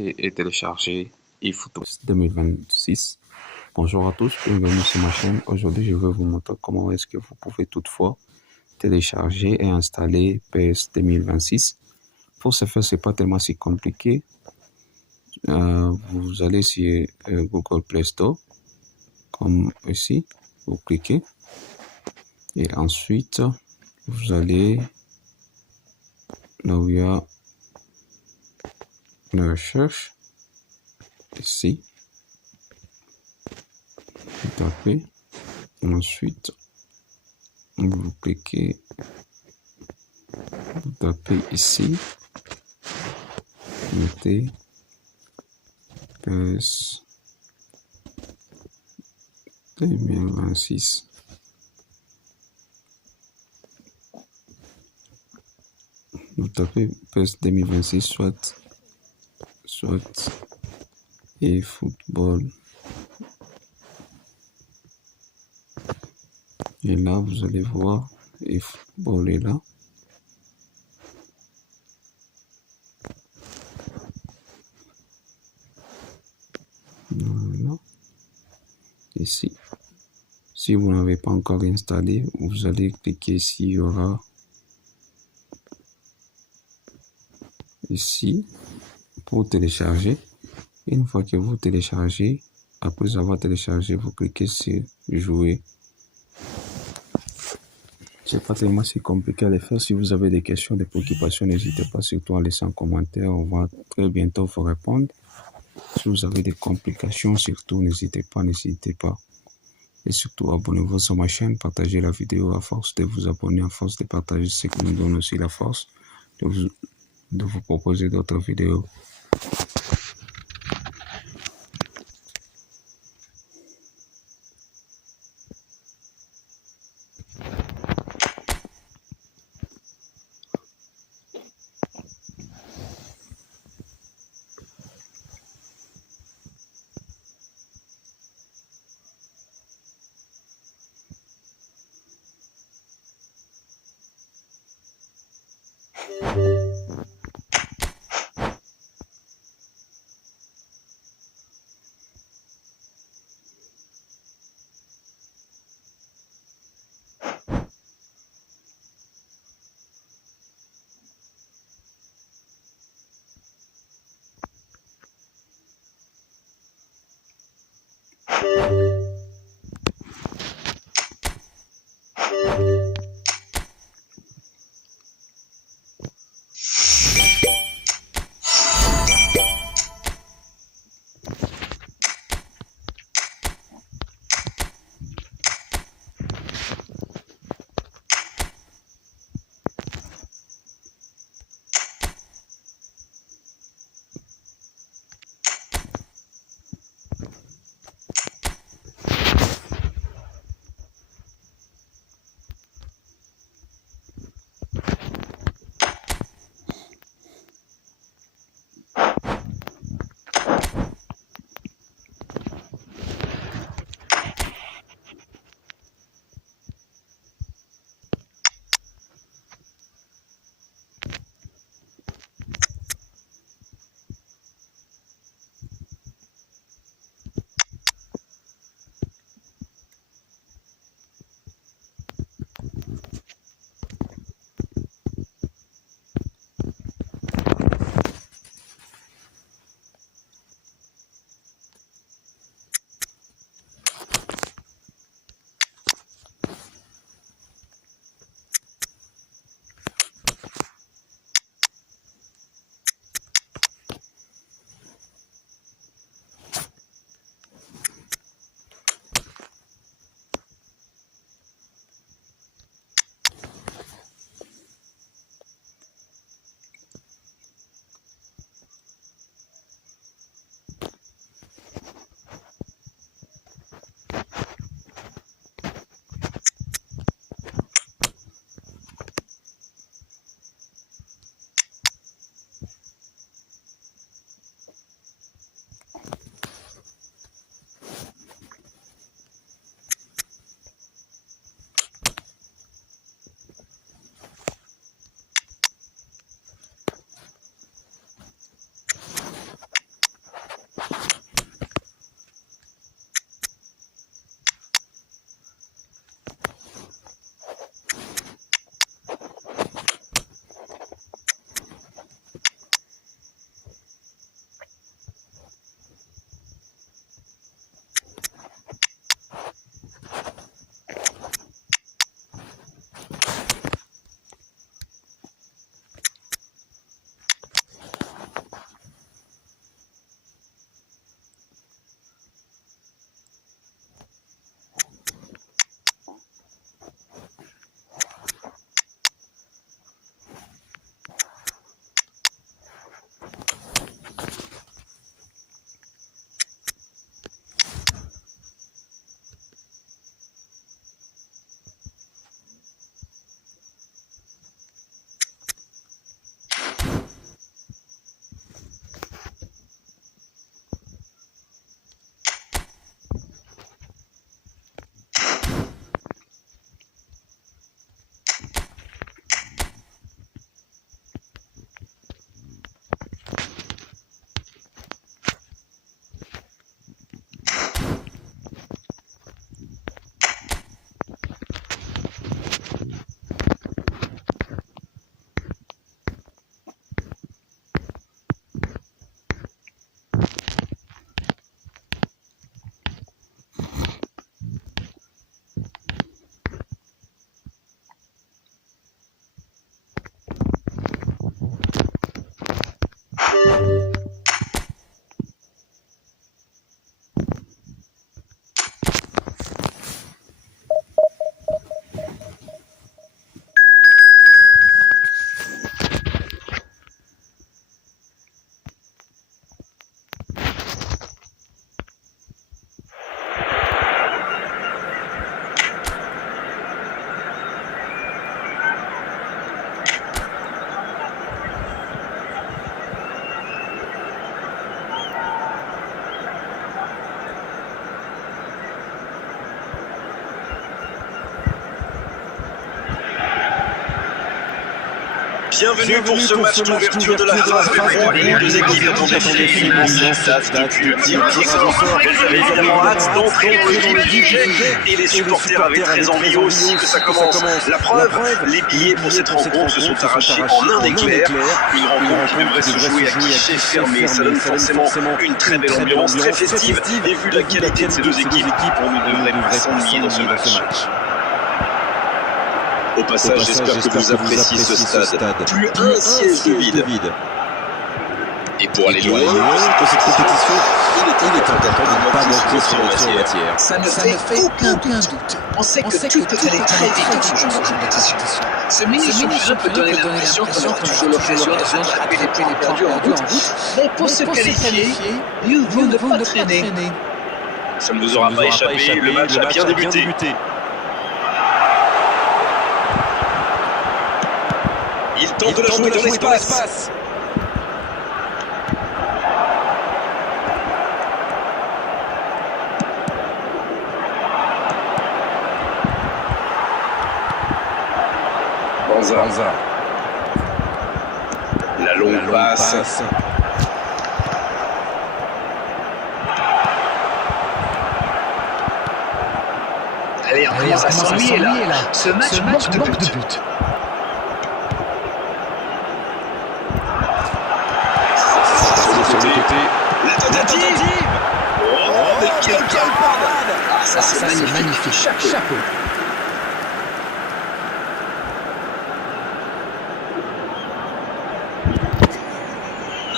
et télécharger eFootball 2026. Bonjour à tous, bienvenue sur ma chaîne. Aujourd'hui, je vais vous montrer comment est-ce que vous pouvez toutefois télécharger et installer PS 2026. Pour ce faire, c'est pas tellement si compliqué. Vous allez sur Google Play Store, comme ici, vous cliquez. Et ensuite, vous allez là où il y a la recherche, ici, vous tapez. Ensuite, vous cliquez, vous tapez ici, mettez PS 2026. Vous tapez PS 2026, soit eFootball. Et là, vous allez voir, eFootball est là. Voilà. Ici. Si vous n'avez pas encore installé, vous allez cliquer ici, il y aura ici pour télécharger. Une fois que vous téléchargez, après avoir téléchargé, vous cliquez sur jouer. C'est pas tellement si compliqué à le faire. Si vous avez des questions, des préoccupations, n'hésitez pas surtout à laisser un commentaire. On va très bientôt vous répondre. Si vous avez des complications, surtout, n'hésitez pas. Et surtout, abonnez-vous sur ma chaîne, partagez la vidéo à force de vous abonner, à force de partager, ce qui nous donne aussi la force de vous proposer d'autres vidéos. Bienvenue pour ce match d'ouverture de la phase de les deux équipes attendaient finalement cette date depuis le tirage au sort. Elles avaient évidemment hâte d'entrer dans le vif du sujet et les supporters avaient très envie aussi que ça commence. La preuve, les billets pour cette rencontre se sont arrachés en un éclair. Une rencontre qui devrait se jouer à guichet fermé. Ça donne forcément une très belle ambiance, très festive. Et vu la qualité de ces deux équipes, on ne devrait pas s'ennuyer dans ce match. Au passage, j'espère que vous appréciez ce stade. Plus un siège de vide. Et pour aller loin dans cette compétition, il est important de ne pas manquer sur la matière. Ça ne fait aucun doute. On sait que tout peut aller très vite dans ce genre de compétition. Ce mini-championnat peut donner l'impression qu'on aura toujours l'occasion de rattraper les points perdus en route. Mais pour se qualifier, mieux vaut ne pas traîner. Ça ne vous aura pas échappé, le match a bien débuté. Il tente de la jouer dans l'espace. Banza. La longue passe. Allez, on commence à s'ennuyer là. Ce match manque de but. Sur le côté. La tentative. Oh, mais quelle parade. Ah, ça c'est magnifique. Chapeau.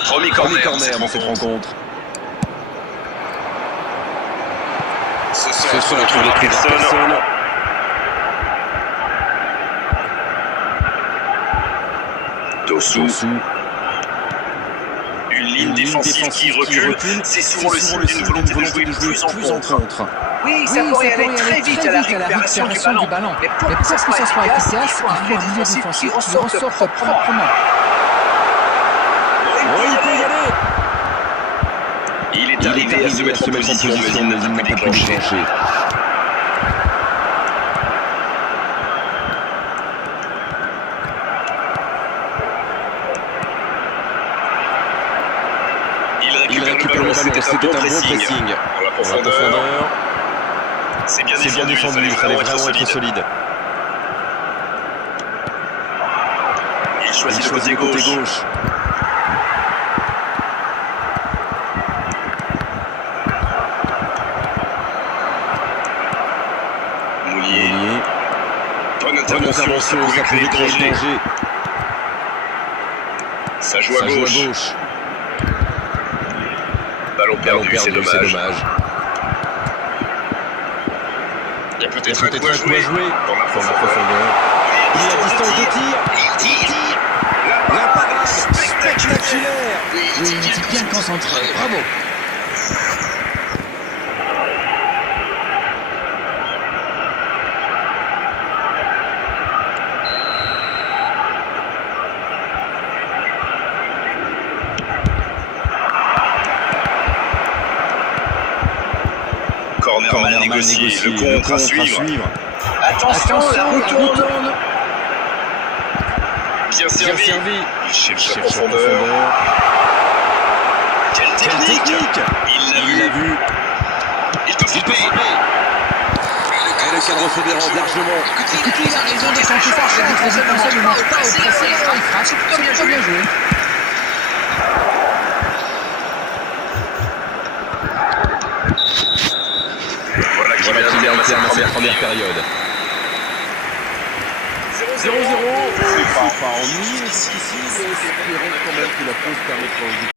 Premier corner dans cette rencontre. Ce sont entre les personnes. Dossou. Une ligne défensive qui recule, c'est souvent le signe d'une volonté de jouer plus en contre. Oui, ça pourrait aller très vite à la récupération du ballon. Mais pour que ça soit efficace, il faut un milieu défensif qui ressorte proprement. Il est arrivé à se mettre en position, mais il n'a pas pu déclencher. Il récupère le ballon, c'était un bon pressing. Dans la profondeur. C'est bien défendu, il fallait vraiment être solide. Il choisit le côté gauche. Bonne intervention, ça pouvait créer danger. Ça joue à gauche. Ballon perdu, c'est dommage. Il y a peut-être un coup à jouer dans la profondeur. Il est à distance de tir. La parade spectaculaire. Oui, il était bien concentré. Bravo. Corner mal négocié, le contre à suivre. Attention, la retourne. Bien servi. Il cherche la profondeur. Quelle technique. Il l'a vu. Il peut frapper. Et le cadre fédéral largement. Écoutez, il a raison de sentir ça. Les défenseurs ne marquent pas au pressé. Il frappe. C'est très bien joué. Voilà qui met un terme à cette première période. 0-0. C'est pas ennuyé jusqu'ici, mais espérons quand même que la pause permettra aux